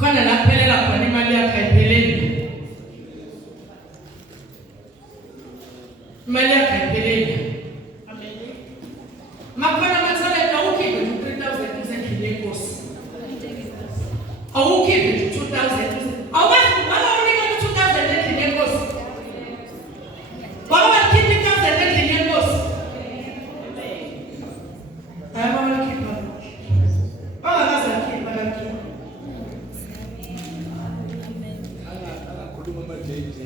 khona la kuphelela khona imali yakho ayipheleli. Imali yakho ayipheleli. Amen. Makhona mathalela awukhiphe 3,000 usendlini yenkosi. Awukhiphe 2,000. Awuwazi wala unika 2,000 endlini yenkosi. Wala wakhiphe 1,000 endlini yenkosi. Hayi mama khipha. Bangakaze akhipha kakhulu. Kukhuluma ama-JJ.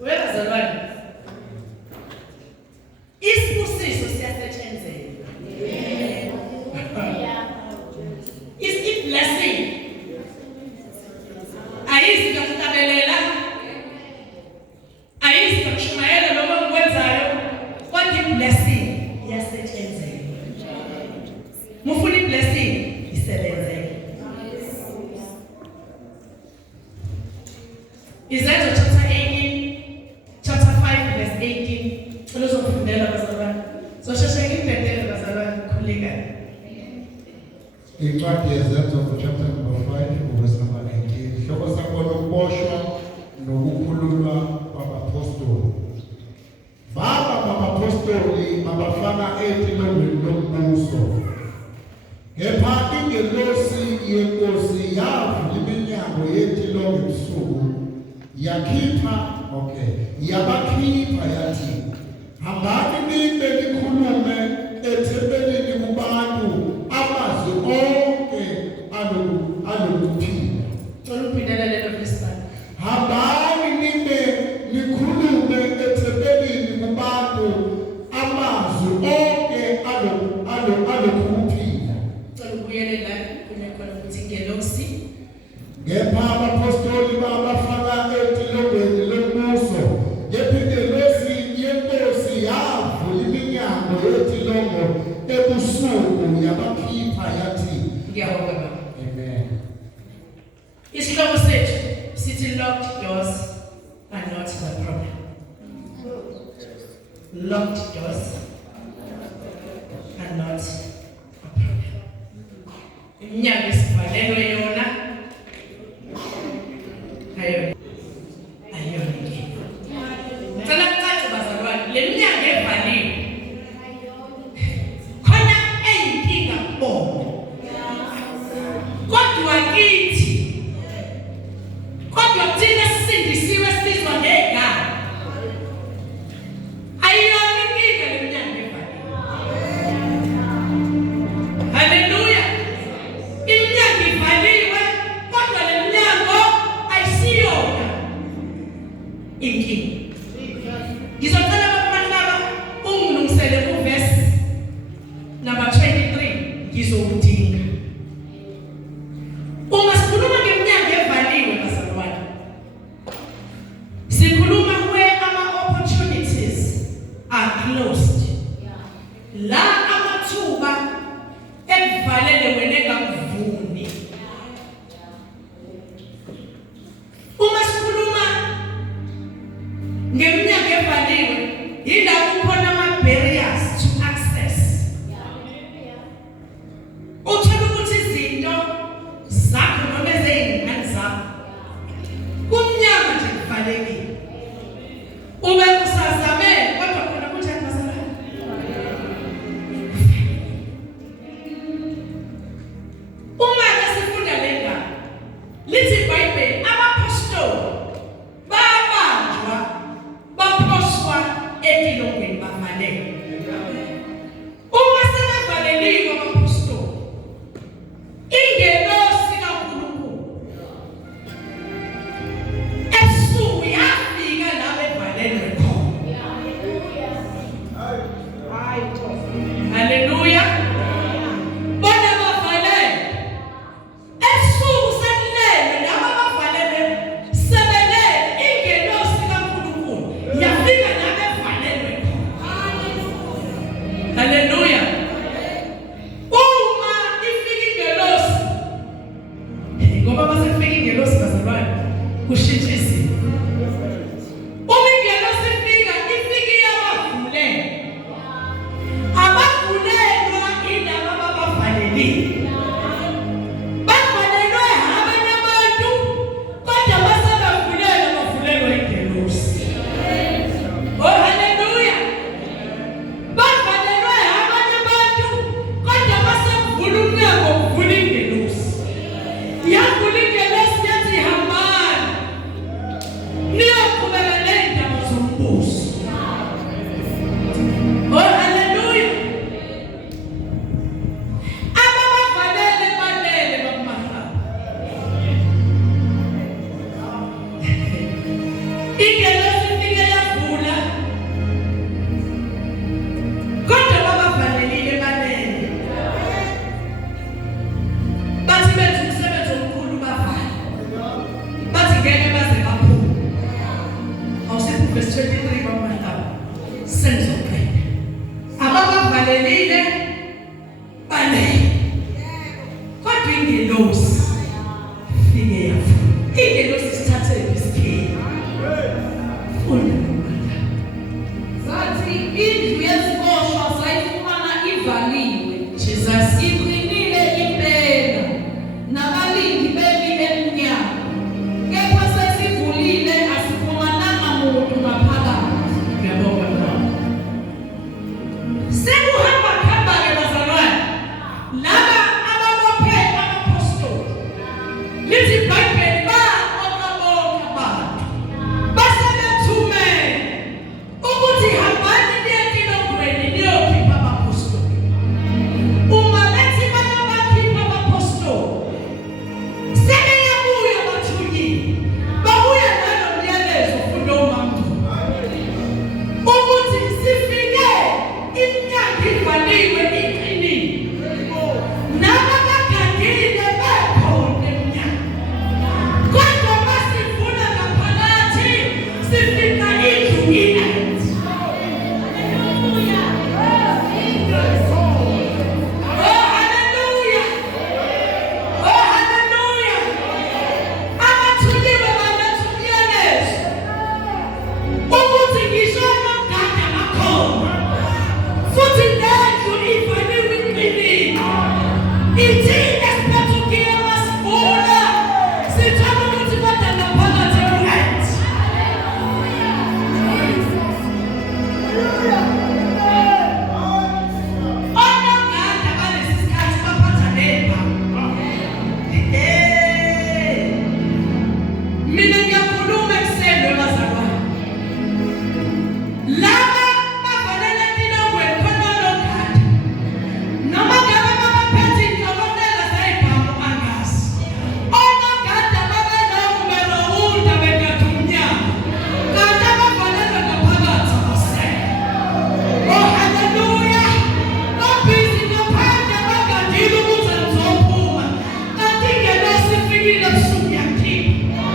Webazalwane, isibusiso siyasetshenzela. Is blessing. Ayizi ngakutabelela. Ayizi ngakushumayela noma ngikwenzayo. Kodwa blessing iyasetshenzela. Mufuna blessing isebenzele. Isaiah chapter 18, chapter 5 verse 18. Uzofundela bazalwane. So sheshe ngibhedele bazalwane khuleka. Incwadi yezenzo chapter number 5 verse number 18. Hloko sakho lokuboshwa nokukhululwa kwabapostoli. Baba babapostoli babafana etilongweni lombuso. Kepha ingelosi yenkosi yavula iminyango yetilongo ebusuku yabakhipha yathi hambani nibe nikhulume ethempelini kubantu amazwi onke alokuphila. Cela uphindele lelo verse. Hambani nibe nikhulume ethempelini kubantu amazwi onke alokuphila. Cela ubuyele la kunekhona ukuthi ingelosi. Kepha abapostoli babafaka etilongweni lombuso. Kepha ingelosi yenkosi yavula iminyango yetilongo ebusuku yabakhipha yathi. Ngiyabonga baba. Amen. Isihloko sethu sithi locked doors are not the problem. Locked doors are not a problem. Iminyango esivalelwe yona ayona inkinga. Ngicela kucace bazalwane, le minyango evaliwe khona eyinkinga kubona. Kodwa kithi, kodwa thina sisindisiwe sizwa ngegama. Ayona inkinga le minyango evaliwe. Hallelujah. Iminyango ivaliwe kodwa le minyango ayisiyona inkinga. Ngizocela bakumanaba ungilungisele kuverse number 23 ngizokudinga. Uma sikhuluma ngeminyango evaliwe bazalwane, sikhuluma where ama-opportunities are closed. La amathuba ekuvalele wena engakuvuni. Uma sikhuluma ngeminyango evaliwe, yilapho kukhona ama-barriers to access. Uthola ukuthi izinto zakho noma ezey'ngane zakho kumnyama nje kuvalekile. Ube usazame kodwa khona kunjani bazalwane? Uma-ke sifunda le ndaba, lithi iBhayibheli abapostoli babanjwa baphoswa etilongweni kushintshisi uma ingelosi ifika iyabavule abavulelwa indaba ababavalelile bavalelwe abanye abantu kodwa basebavulelwa bavulelwa ingelosi. Oh haleluya. Bavalelwe abanye abantu kodwa basevula umnyango uvula ingelosi. Yavula ingelosi yathi hambani niyoqhubeka nendaba zombuso. Oh haleluya. Ababavalele balele bakumahamba. Ingelosi ifike yavula kodwa babavalelile balele. Bathi benza umsebenzi omkhulu bavala. Bathi ngeke baze baphume. Awusekho verse 23 bakumahamba. Senzoqeda. Ababavalelile balele. Kodwa ingelosi ifike yavula. Ingelosi sithathe isikhiye. Funda bakumahamba. Zathi indlu yezibosha sayifumana ivaliwe, Jesus. iqinile impela, nabalindi bemi emnyango. Kepha sesivulile asifumananga muntu ngaphakathi. Ngiyabonga Baba. Sekuhamba-ke bazalwane. Laba ababophe ama-apostoli. Lithi iBhayibheli baqoqa bonke abantu. Basebethumele ukuthi hambani niye entolongweni niyokhipha ama-apostoli. Uma bethi bayabakhipha ama-apostoli, sebeyabuya bathunyiwe. Babuya nalo myalezo fundo uMaMduli. Ukuthi sifike iminyango ivaliwe iqinile. Nabakagangile bekhona emnyango. Kodwa masivula ngaphakathi sifika indlu inenze. Oh haleluya. Oh haleluya. Abathunyiwe baletha umyalezo ukuthi ngisho nogada bakhona futhi nendlu ivaliwe iqinile. Ithina siphethe ukuya masivula sithola ukuthi kodwa ngaphakathi kuyenze. Onogada balesi sikhathi baphatha ney'bhamu. Mina ngiyakhuluma ekuseni bazalwane. Laba bavalele entolongweni khona onogada. Noma ngabe babaphethe iy'ndlokotela zey'bhamu angazi. Onogada babelokhu belawunda begada umnyango. Kanti abavalelwe ngaphakathi abasekho. Oh haleluya. Babhizi ngaphandle bagadile ukuthi alizophuma. Kanti ingelosi ifikile ebusuku yakhipha.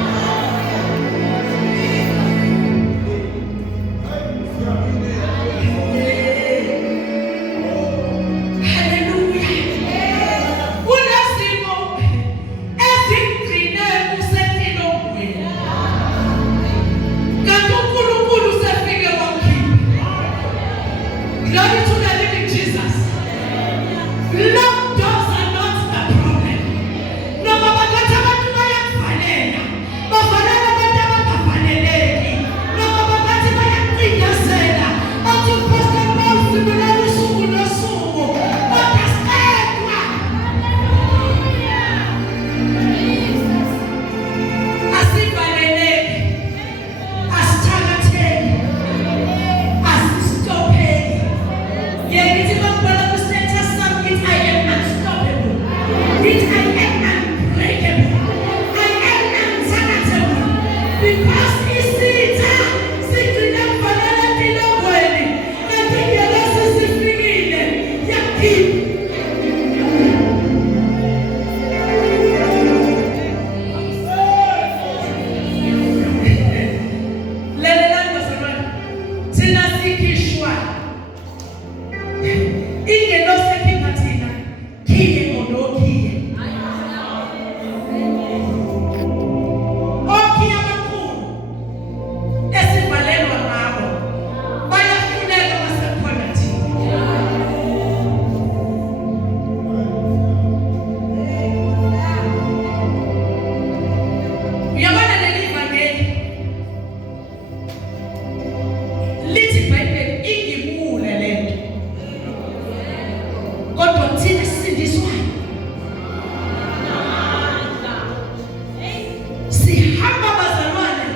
sihamba bazalwane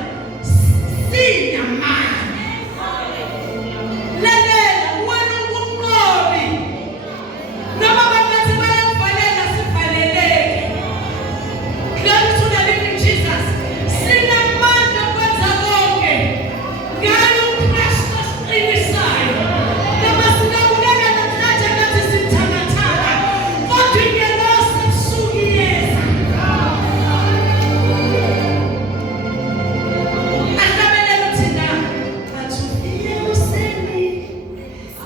sinyamanye. Lalela wena unqobi noma bathi bayakuvalela sivaleleke. Glory to the living Jesus. Sinamandla kwenza konke ngalo Kristu osiqinisayo. Noma sinabuleka namhlanje ngathi sithakathaka kodwa ingelosi ebusuku iyeza. Akabelela thina athufile useni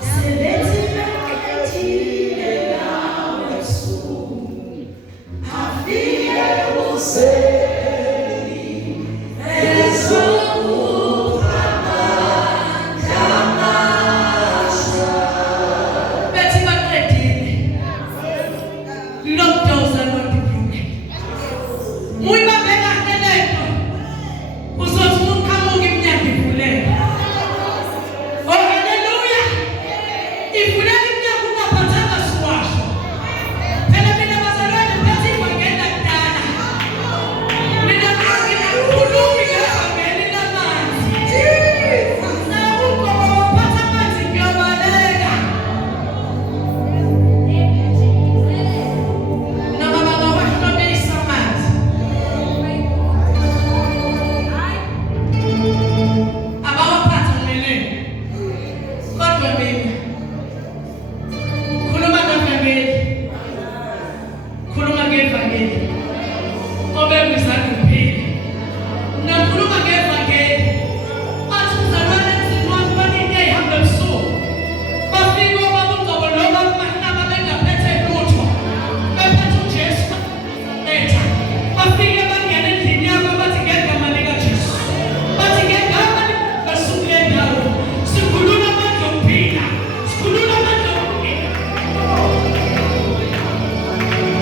selethi bakethile nawe su afike useni ezokuphamaza bethi baqedile lokudoza lodiphume uyibambeka lento uzothi umqhamuki imnyango ivuleke. Oh haleluya, ivuleke imnyango ungaphathanga siwasho. Phela mina bazalwane phethi ibangela kudala mina angikhulumi ngevangeli lamanzi. Nawukho waphatha amanzi ngiyobaleka noma bangawahlomisa amanzi abawaphatha ngeleni. Kodwa mina khuluma ngevangeli, khuluma ngevangeli obekuzange uphile. Nakhuluma ngevangeli athi uzalwane emzini wami baninto ey'hamba ebusuku bafike obabungcobo noma kumahlaba bengaphethe lutho bephethe uJesu etha bafike bangena endlini yabo bathi ngegama likaJesu bathi ngegama basukule ndawo sikhulula amandla okuphila sikhulula amandla okuphila.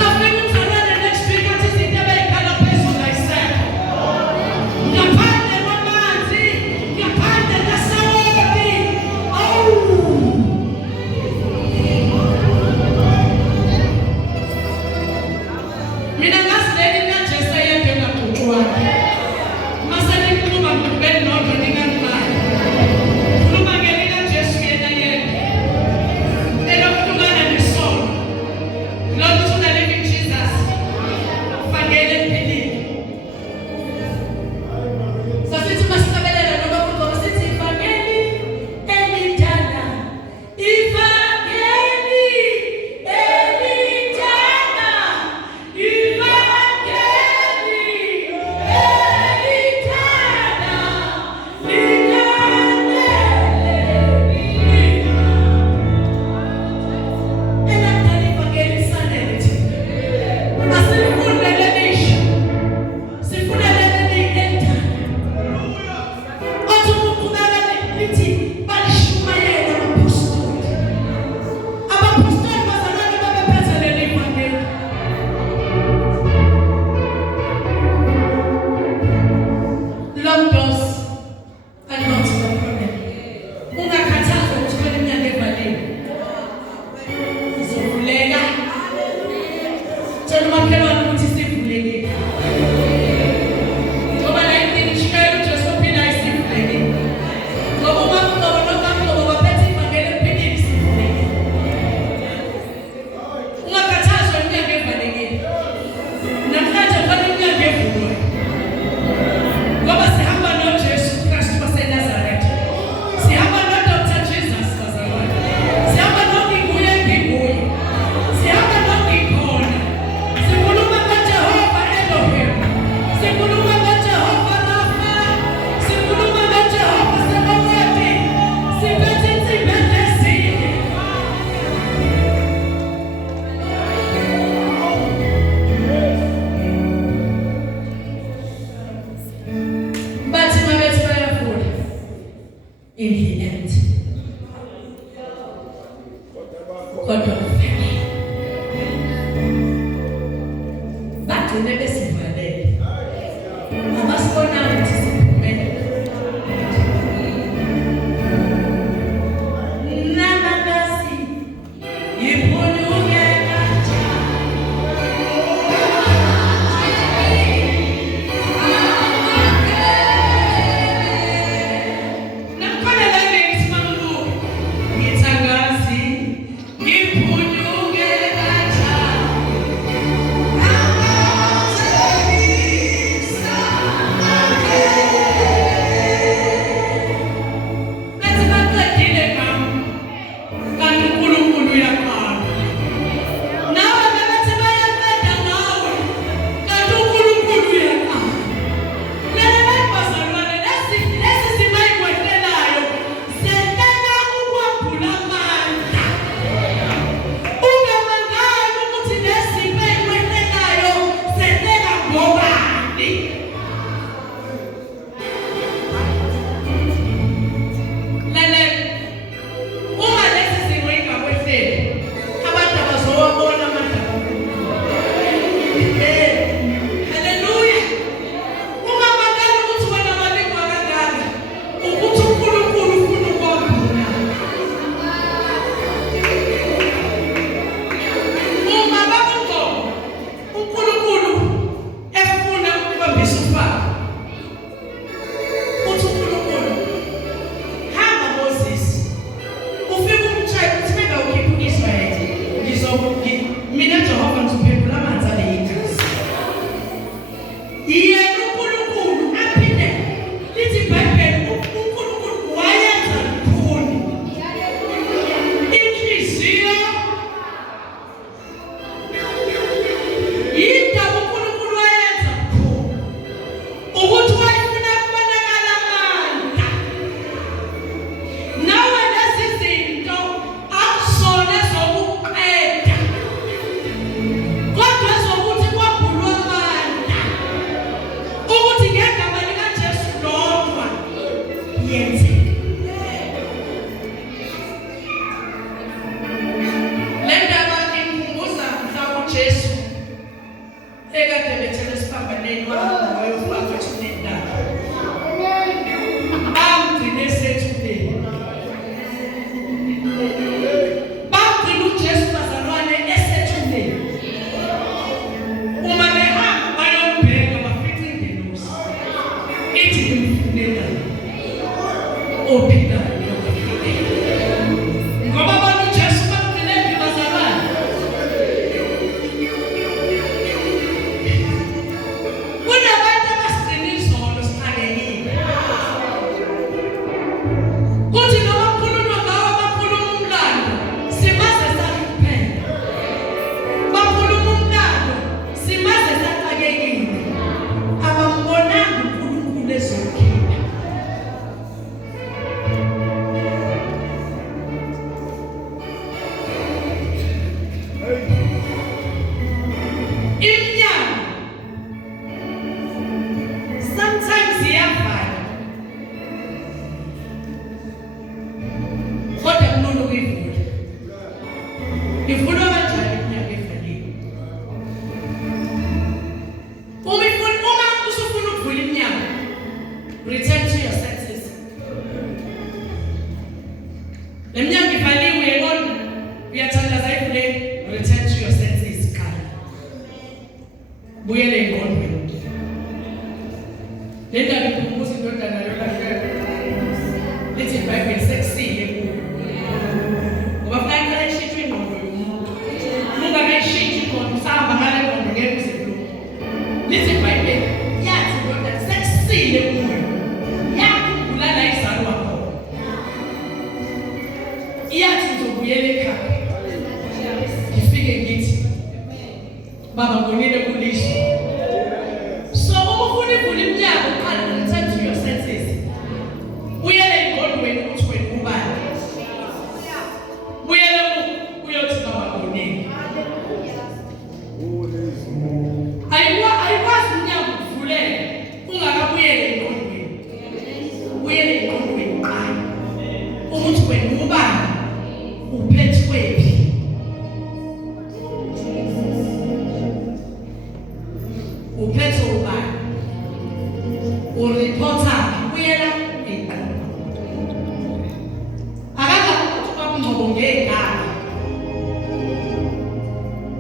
Afike umzalwane next week athi izinto ebey'khala phezulu ayisekho. Ngaphandle kwamanzi, ngaphandle kasawoti. Awu! Mina ngazi leli likaJesu ayedwa engaguqwanga. Mase nikhuluma ngqubeni nodwa ninganibali. Khuluma ngelikaJesu yena yedwa. Enokuhlukana nesono. Glory to the living Jesus. Ivangeli eliphilile. Sasithi masikabelela noma kungoma sithi ivangeli elidala. Ivangeli elidala. Ivangeli kodwa kufanele bagcine besivalele abasibona ukuthi siphumelele. Nanasi yiphuluke kanjani ithi imfuneka ophila ngoba abantu uJesu bamgcine bazalwane kunabantu abasigcinisa osiqalekile kuthi noma kukhulunywa ngawo bakhuluma umlando simaze sakuphela bakhuluma umlando simaze saxakekile abambonanga uNkulunkulu ezokhipha inyama sometimes iyavana kodwa kunono kuyivula ivulwa kanjani inyama evaliwe uma usufuna ukuvula inyama return to your senses le mnyama ivaliwe yebona uyathandaza ivule return to your senses kala buyele engqondweni le ndaba ikhumbuza indodana yolahlelo lithi iBhayibheli sekusile kuyo ngoba kufanele iqale ishintshwe ingqondo yomuntu ungakayishintshi ingqondo usahamba ngale ngqondo ngeke uze kulunge lithi iBhayibheli yathi indodana sekusile kuyo yakhumbula la izalwa khona iyathi ngizobuyela ekhaya ngifike ngithi baba ngonile kulisho so uma ufuna ivula iminyango uqala return to your senses uyele engqondweni ukuthi wena ubani uyele uyothi baba ngonile ayikwazi iminyango ukuvuleka ungakabuyele engqondweni uyele engqondweni qala ukuthi wena ubani uphethwephi uphethe ubani ureporta uyela enkulu akakakuthi babungcobo ngegama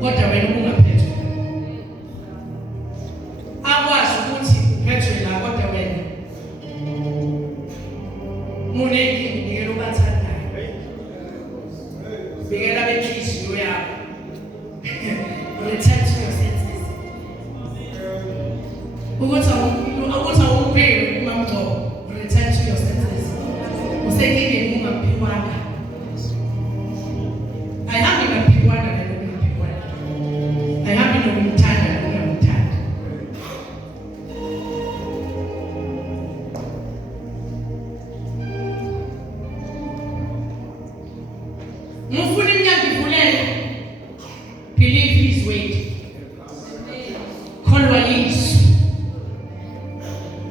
kodwa wena ungaphethwe akwazi ukuthi uphethwe la kodwa wena muneki ngikela ubathandayo bikela benhliziyo yakho return to your senses ukuthi awumpeli umamgcobo return to your senses usekingeni ungaphiwanga ayihambi ngaphiwanga nokungaphiwanga ayihambi nokumthanda nokungamthanda mufuna iminyango ivuleke believe his word kholwa Yesu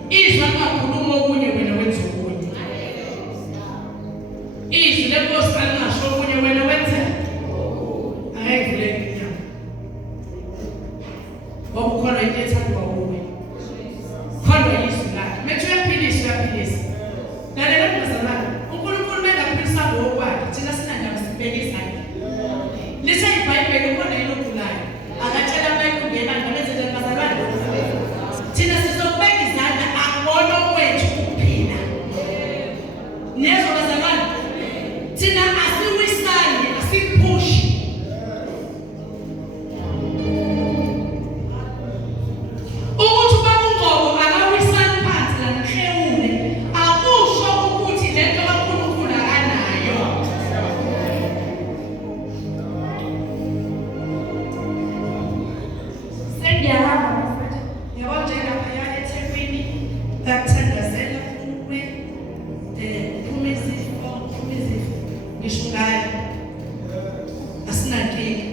izwi angakhuluma okunye wena wenza okunye izwi lenkosi alingasho okunye wena wenza ayivuleke inyama ngoba ukhona into ethandwa wuwe kholwa izwi lakhe methu uyaphilisa lalela mntazana uNkulunkulu bengaphilisa ngokwakhe thina sinanyama sibeke izandla lisa iBhayibheli ukhona ilokulayo akatshela abantu ungena ngabenze bazalwane thina sizobeka izandla akubona kwethu kuphila nezo bazalwane thina asiwisani asiphushi ukuthi babungcobo akawisani phansi la nhlewule akusho ukuthi lento kaNkulunkulu akanayo sengiyahamba mfowethu yabo njengapha eThekwini ngakuthandazela ukwe phumezifo ngisho ngayo asinankinga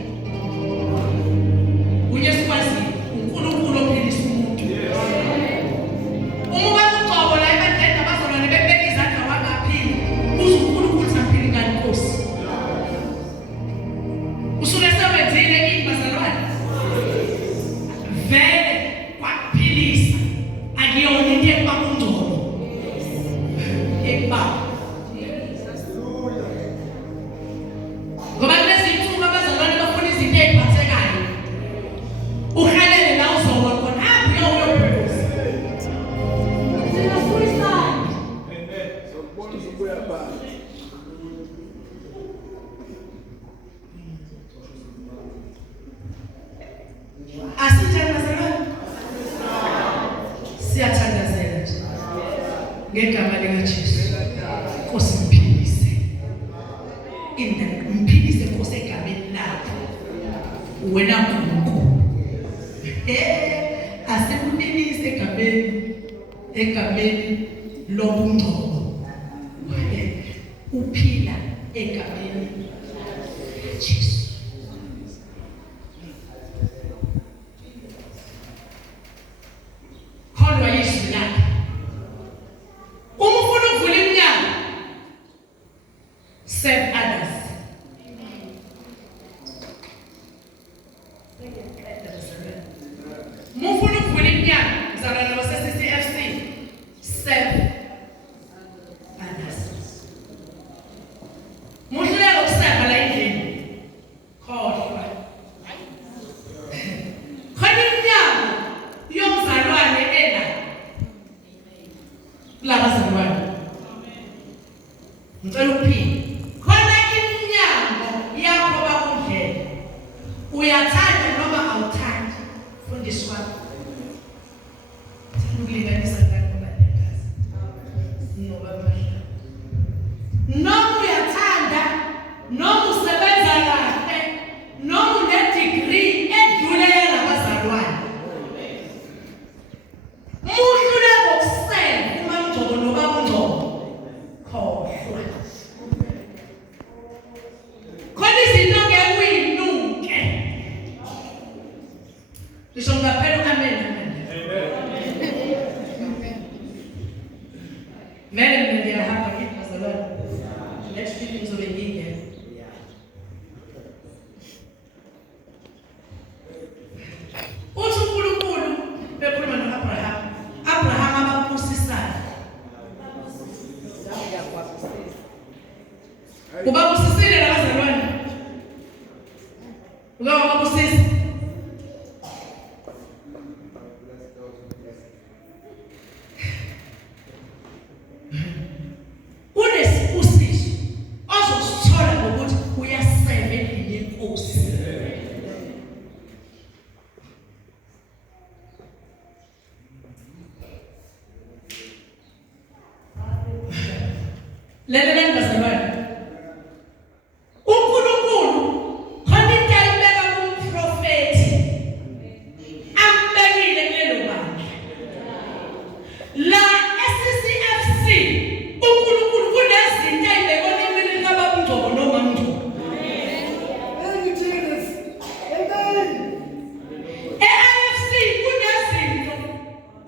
kunye sikwazi uNkulunkulu ophilisa umuntu uma uqobo la ebandlela bazalwane bebeka izandla wangaphili uze uNkulunkulu saphili ngankosi usuke sebenzile bazalwane vele kwakuphilisa akuyona into ekubakungcobo ekubaba ngoba lezi zinsuku abazalwane bafuna izinto eziphathekayo uhalele la uzoba khona hambi uyobhekisa Asithandazela. Siyathandazela ngegama likaJesu. Nkosi mphilise. Mphilise Nkosi egameni lakho. Wena Nkulunkulu. Asikumphilise egameni lobungcobo. Uphila egameni likaJesu. Kholwa Yesu lakhe. Uma ufuna ukuvula iminyango, serve others. Uma ufuna ukuvula iminyango, mzalwane wase-CCFC, serve others. Muhluleka ukuseva la endlini. Khohlwa. Khona iminyango yomzalwane ena. Labazalwane. Ngicela ukuphila. Khona iminyango yakho bakundlela. Uyathanda noma awuthandi. Fundiswa. Ukulinganisa lakho bandekazi. Ngoba manje. Noma uyathanda, noma usebenza kahle, noma une-degree edlule yalabazalwane. Muhluleka ukuseva uma mgcobo noba mgcobo. Khohlwa. Khona izinto ngeke uyinuke. Ngisho ngaphela amen. Vele mina ngiyahamba kithi bazalwane. Next week ngizobe ngingena. Uthi uNkulunkulu bekhuluma no-Abraham. Abraham ababusisayo. Ubabusisile labazalwane. Ubabusisa. Unesibusiso ozosithola ngokuthi uyaseva endlini yenkosi. Lalela bazalwane. uNkulunkulu khona into ayibeka kumprofethi. Ambekile kulelo bandla. La e-CCFC uNkulunkulu kunezinto ayibekona empilweni kababungcobo noma mngcobo. E-IFC kunezinto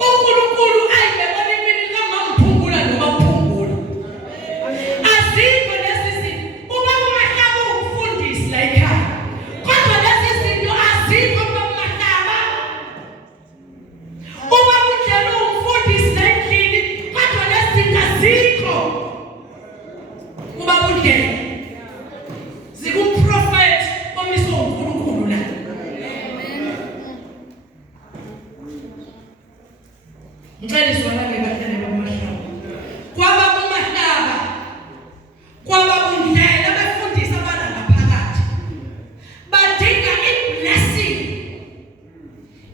uNkulunkulu ayibekona empilweni kamamphungula noma mphungula. Azikho lezi zinto. Uma kumahlaba ukufundisa la ekhaya. Kodwa lezi zinto azikho kumahlaba. Uma kudlela umfundisi la endlini, kodwa lezi zinto azikho. Uma kudlela zikumprofethi omiswe uNkulunkulu la. Ngicela izwakale kahle kumahlaba. Kwaba kumahlaba. Kwababundlela befundisa abana ngaphakathi. Badinga i-blessing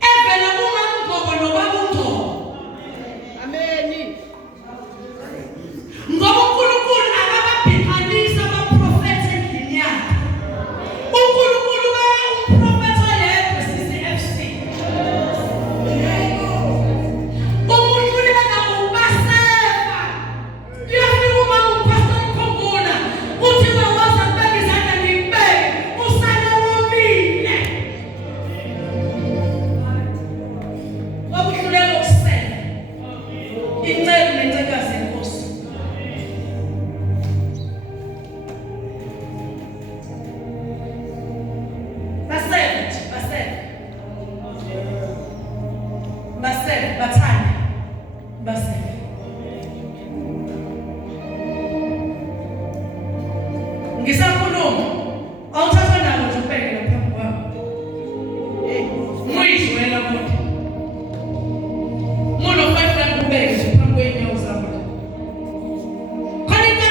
evela kumamngcobo nobabungcobo. Ngoba uNkulunkulu akababhiqanisa abaprofethi endlini yakhe. uNkulunkulu umprofethi oyedwa e-CCFC. Umuhluleka ubaseva. Kuyafika uma uPastor Mkhongula uthi wawaza kubeka izandla ngikubeke usale womile. Wabuhluleka ukusela. Incelu nencekazi yenkosi. Basele, bathande. Basele. Ngisakhuluma, awuthatha nabo nje ubheke lapha kwakho. Muyizwe wena kodwa. Muno 5 rand ubheke nje phambi kweenyawo zakho. Khona into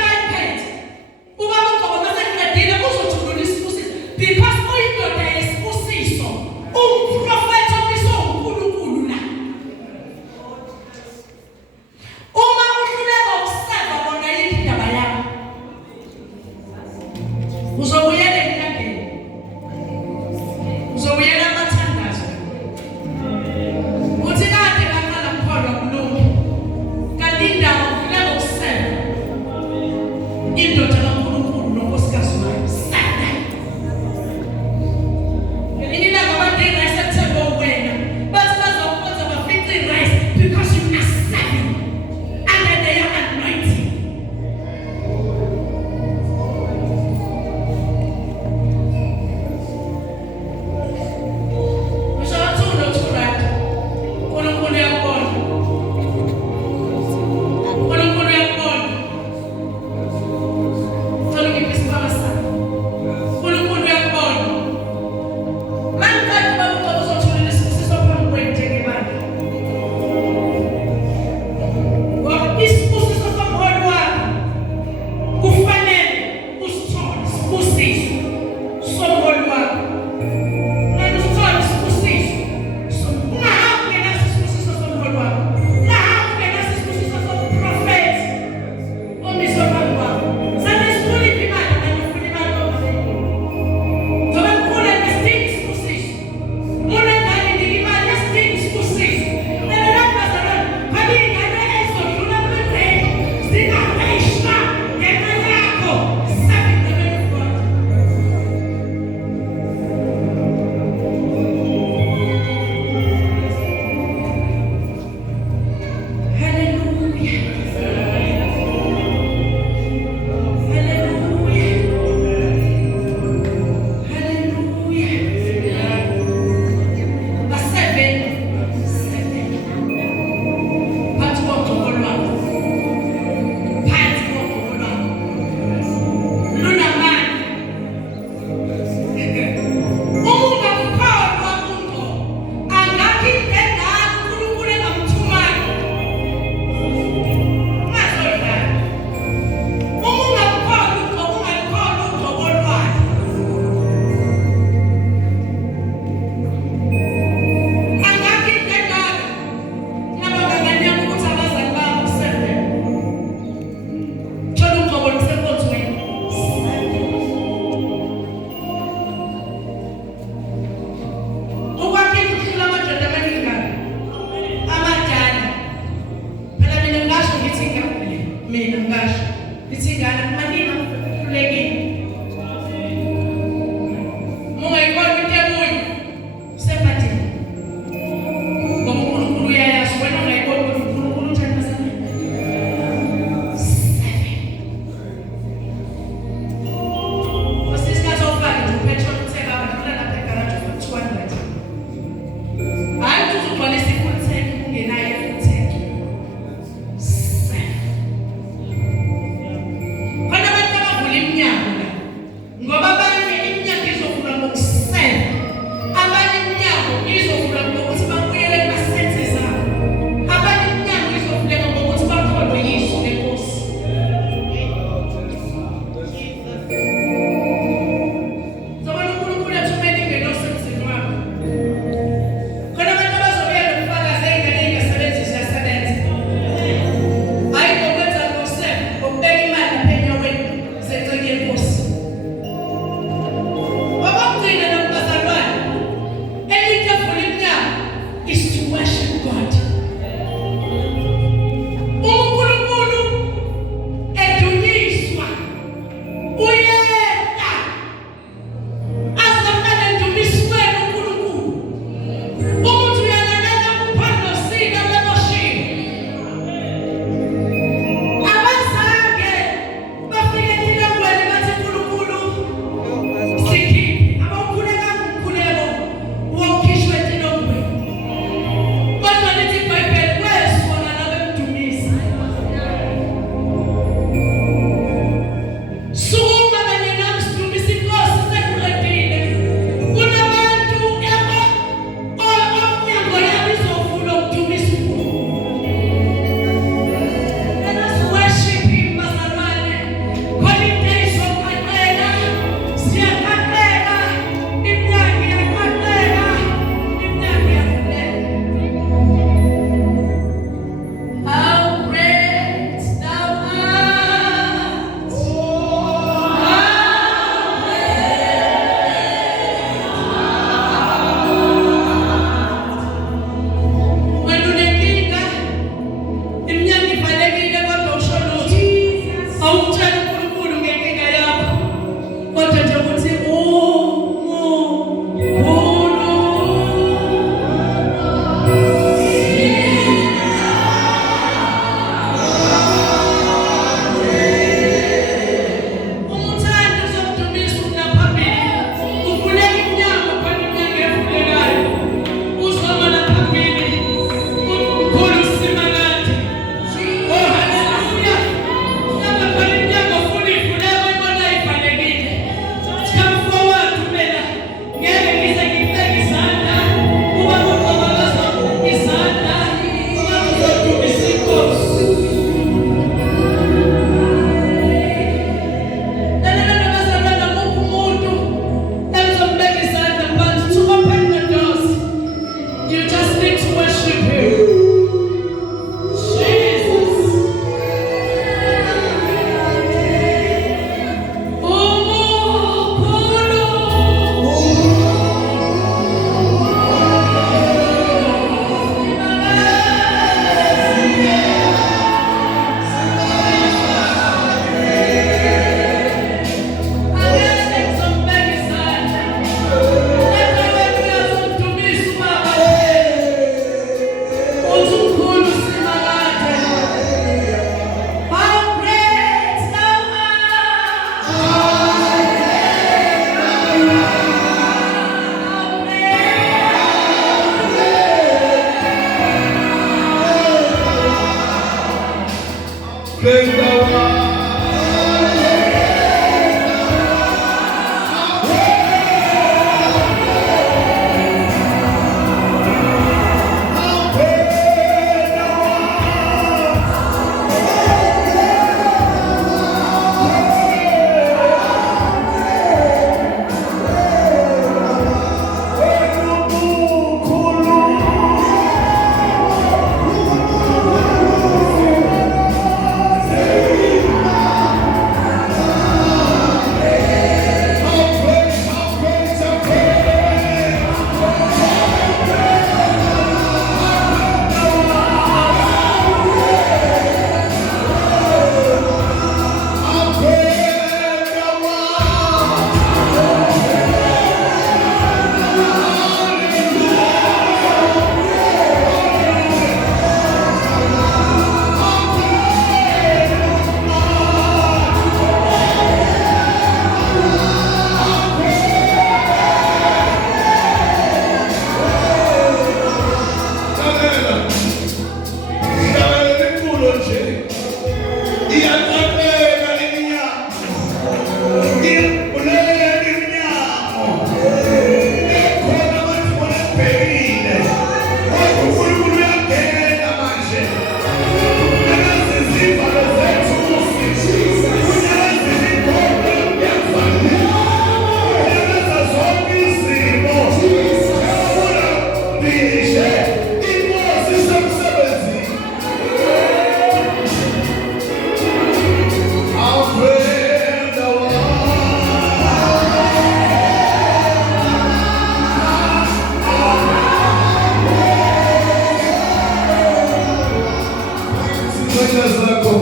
zakho.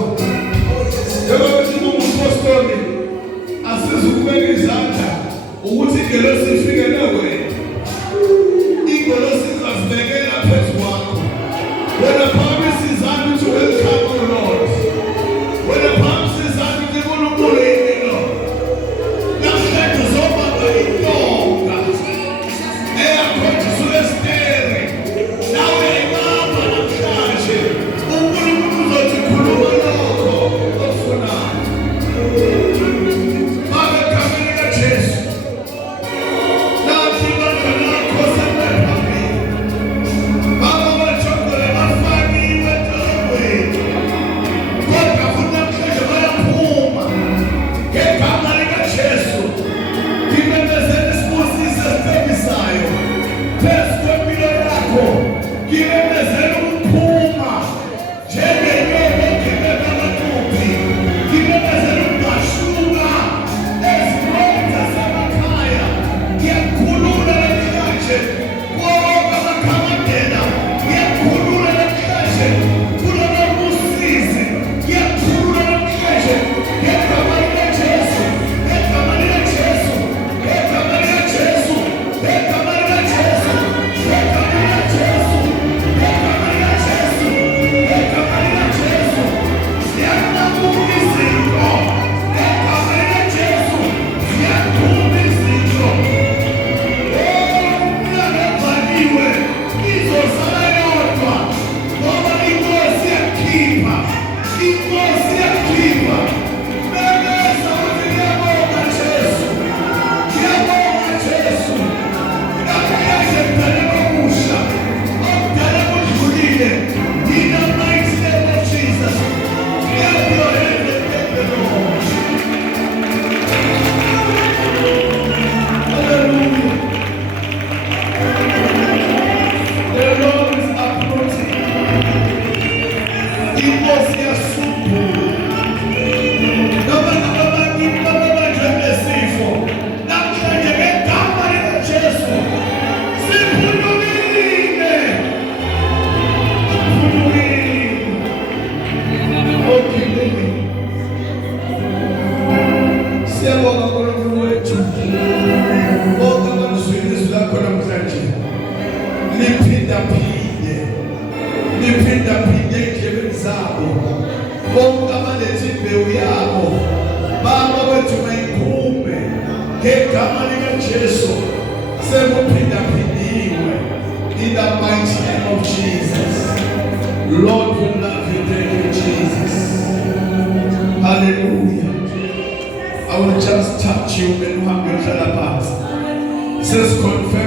Njengoba singumapostoli asizukubeka izandla ukuthi ingelosi ifike nawe. Ingelosi izasibekela phezu kwakho. When the promise is on to welcome the Lord. When the promise is on to give you the Lord. Namhlanje uzobamba intonga. Eyakhona usulestere. Nawe ibamba namhlanje. uNkulunkulu uzothi khuluma lokho ofunayo. Baba egameni likaJesu. Nathi bantwana bakho sebephambili. Baba bajongile bafakiwe entolongweni. Kodwa futhi namhlanje bayaphuma. Ngegama likaJesu. Ngimemezela isibusiso esithengisayo. Phezu kwempilo yakho. Ngimemezela ukuphuma. Njengenyoni egibela amathubi. Ngimemezela ukubashuka ezimweni zasemakhaya. Ngiyakukhulula namhlanje wonke amakhamandela. Ngiyakukhulula namhlanje kulona usizi. Ngiyakukhulula namhlanje ngegama likaJesu. Ngegama likaJesu. Ngegama likaJesu. Ngegama likaJesu. Ngegama likaJesu. Ngegama likaJesu. Ngegama likaJesu. Ziyakunamuka izinto. Ngegama likaJesu. Ziyaphuma izinto. Nangevaliwe izosala yodwa ngoba inkosi iyakhipha. Inkosi iyakhipha. Mekeza uthi ngiyabonga Jesu. Ngiyabonga Jesu. Nakuyashe kudala okusha. Okudala kudlulile. In the mighty name of Jesus. Clap your hands and thank the Lord. Hallelujah. The Lord is approaching. Inkosi yasuphula. Noma ngababantu babanjwe ngesifo. Namhlanje ngegama likaJesu. Siphulukile. Siphulukile. Okhulekile. Siyabonga uNkulunkulu wethu. Bonke abazwile izwi lakho namhlanje. Liphindaphinde. Liphindaphinde endlebeni zabo. Bonke abalethe imbewu yabo. Baba wethu mayiphume. Ngegama likaJesu. Sekuphindaphindiwe. In the mighty name of Jesus. Lord, we love you. Thank you, Jesus. Hallelujah. I will just touch you and have your pants. It says confess